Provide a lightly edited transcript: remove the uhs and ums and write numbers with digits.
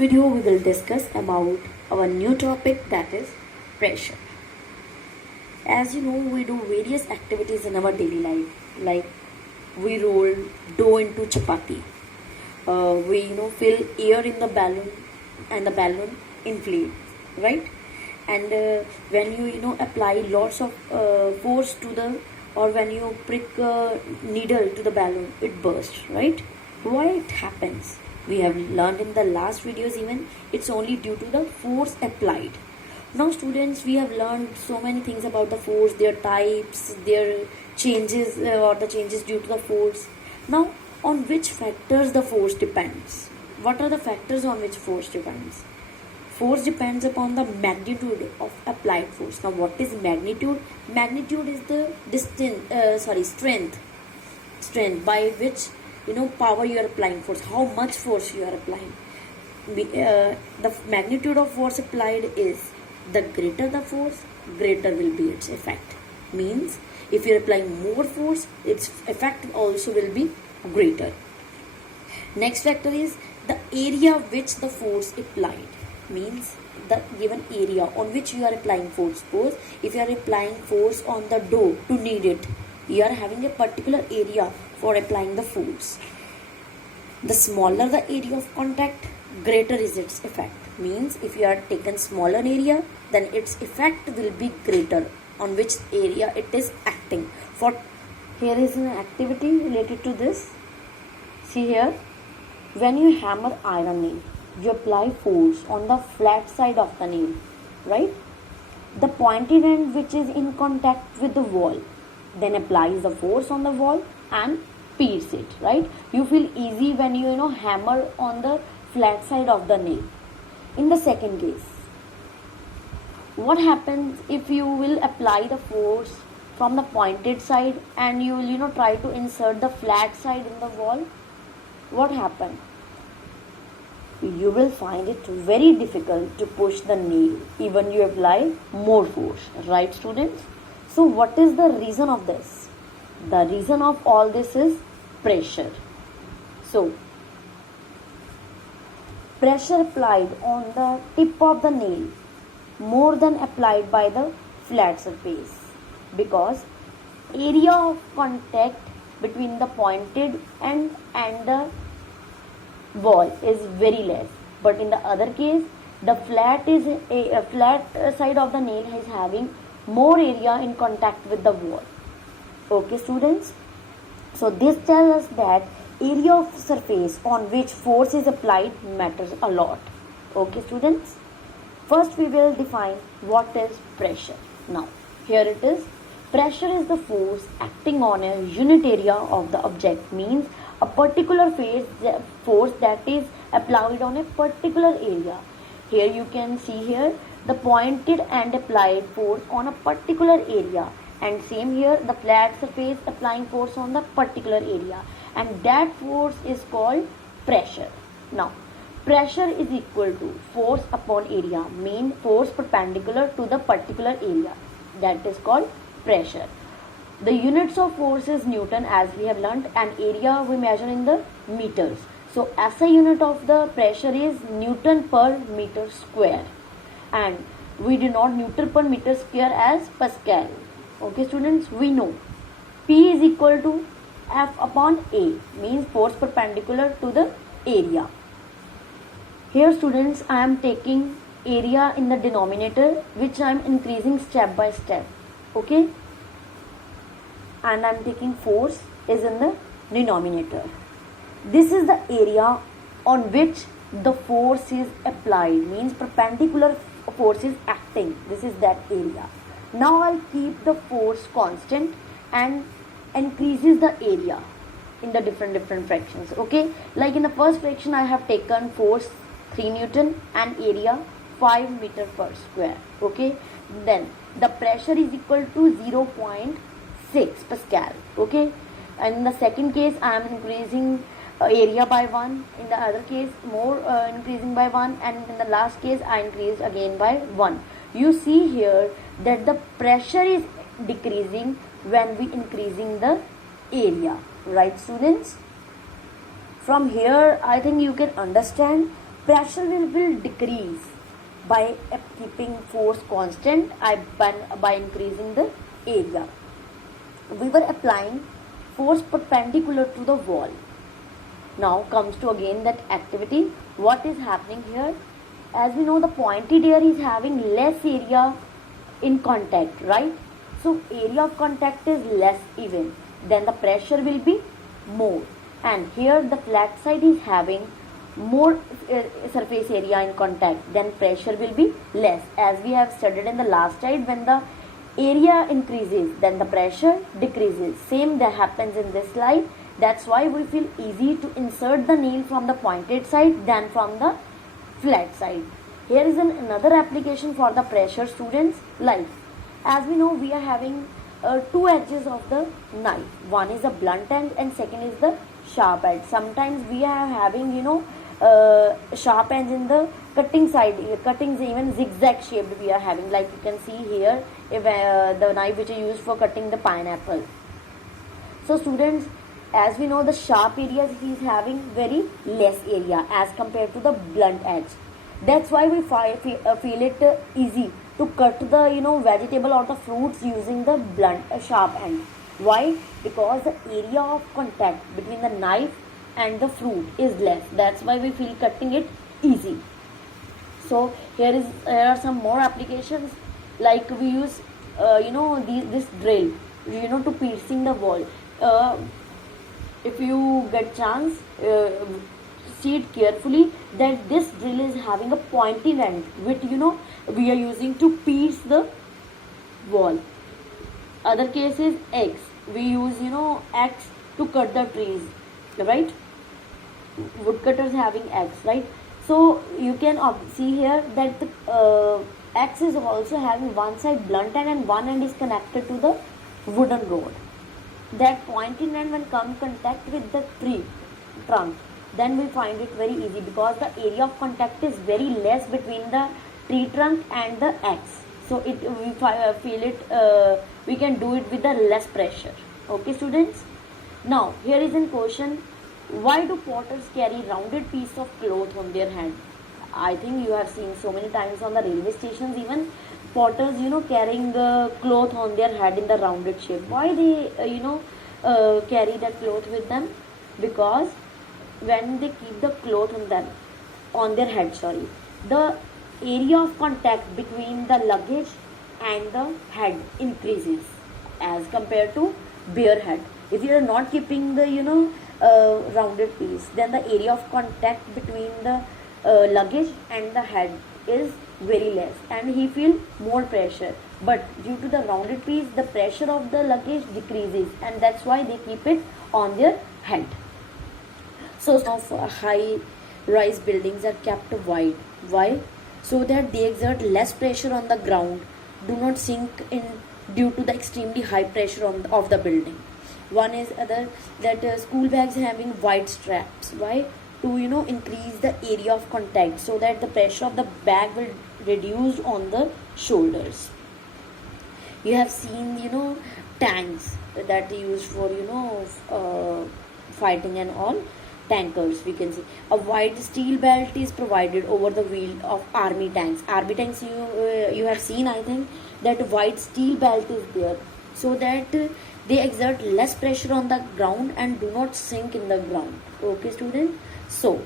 video we will discuss about our new topic, that is pressure. As you know, we do various activities in our daily life, like we roll dough into chapati. We fill air in the balloon and the balloon inflates, right? And when you apply lots of force to the, or when you prick a needle to the balloon, it bursts, right? Why it happens? We have learned in the last videos, even it's only due to the force applied. Now students, we have learned so many things about the force, their types, their changes, or the changes due to the force. Now, on which factors the force depends? What are the factors on which force depends? Force depends upon the magnitude of applied force. Now, what is magnitude? Magnitude is the strength by which power you are applying force, how much force you are applying. The magnitude of force applied is, the greater the force, greater will be its effect. Means if you are applying more force, its effect also will be greater. Next factor is the area which the force applied. Means the given area on which you are applying force. Suppose if you are applying force on the dough to knead it, you are having a particular area for applying the force. The smaller the area of contact, greater is its effect. Means if you are taken smaller area, then its effect will be greater on which area it is acting. For here is an activity related to this. See here, when you hammer iron nail, you apply force on the flat side of the nail, right? The pointed end which is in contact with the wall then applies the force on the wall and pierce it, right? You feel easy when you hammer on the flat side of the nail. In the second case, what happens if you will apply the force from the pointed side and you will try to insert the flat side in the wall? What happens? You will find it very difficult to push the nail even you apply more force, right students? So what is the reason of this? The reason of all this is pressure. So pressure applied on the tip of the nail more than applied by the flat surface, because area of contact between the pointed end and the wall is very less. But in the other case, the flat side of the nail is having more area in contact with the wall. Okay students, so this tells us that area of surface on which force is applied matters a lot. Okay students, first we will define what is pressure. Now here it is. Pressure is the force acting on a unit area of the object. Means a particular force that is applied on a particular area. Here you can see here the pointed and applied force on a particular area, and same here the flat surface applying force on the particular area, and that force is called pressure. Now pressure is equal to force upon area, mean force perpendicular to the particular area, that is called pressure. The units of force is Newton, as we have learnt, and area we measure in the meters. So SI unit of the pressure is Newton per meter square, and we denote Newton per meter square as Pascal. Okay students, we know P is equal to F upon A, means force perpendicular to the area. Here students, I am taking area in the denominator, which I am increasing step by step. Okay, and I am taking force is in the denominator. This is the area on which the force is applied, means perpendicular force is acting. This is that area. Now I'll keep the force constant and increases the area in the different fractions. Okay, like in the first fraction I have taken force 3 Newton and area 5 meter per square. Okay, then the pressure is equal to 0.6 Pascal. Okay, and in the second case I am increasing area by 1, in the other case more increasing by 1, and in the last case I increase again by 1. You see here that the pressure is decreasing when we increasing the area, right students? From here I think you can understand pressure will decrease by keeping force constant by increasing the area. We were applying force perpendicular to the wall. Now comes to again that activity. What is happening here? As we know, the pointed air is having less area in contact, right? So area of contact is less even, then the pressure will be more. And here the flat side is having more surface area in contact, then pressure will be less. As we have studied in the last slide, when the area increases, then the pressure decreases. Same that happens in this slide. That's why we feel easy to insert the nail from the pointed side than from the flat side. Here is another application for the pressure, students. Like, as we know, we are having two edges of the knife. One is a blunt end and second is the sharp edge. Sometimes we are having, sharp ends in the cutting side. Cuttings even zigzag shaped we are having. Like you can see here, if the knife which is used for cutting the pineapple. So students, as we know, the sharp areas he is having very less area as compared to the blunt edge. That's why we feel it easy to cut the vegetable or the fruits using the blunt sharp end. Why? Because the area of contact between the knife and the fruit is less. That's why we feel cutting it easy. So here are some more applications. Like we use this drill to piercing the wall. If you get chance, see it carefully that this drill is having a pointing end which we are using to pierce the wall. Other case is X. We use X to cut the trees, right? Woodcutters having X, right? So you can see here that the X is also having one side blunt end and one end is connected to the wooden rod. That pointing end when come contact with the tree trunk, then we find it very easy because the area of contact is very less between the tree trunk and the X. So we feel it, we can do it with the less pressure. Okay students. Now here is a question: why do potters carry rounded piece of cloth on their hand? I think you have seen so many times on the railway stations, even potters carrying cloth on their head in the rounded shape. Why they carry that cloth with them? Because when they keep the cloth on their head, the area of contact between the luggage and the head increases as compared to bare head. If you are not keeping the rounded piece, then the area of contact between the luggage and the head is very less and he feel more pressure, but due to the rounded piece the pressure of the luggage decreases, and that's why they keep it on their head. So some of high rise buildings are kept wide. Why? So that they exert less pressure on the ground, do not sink in due to the extremely high pressure of the building. One is other that school bags having wide straps. Why? To increase the area of contact so that the pressure of the bag will reduce on the shoulders. You have seen tanks that are used for fighting and all. Tankers, we can see a wide steel belt is provided over the wheel of army tanks. Army tanks, you have seen, I think, that wide steel belt is there so that they exert less pressure on the ground and do not sink in the ground. Okay students. So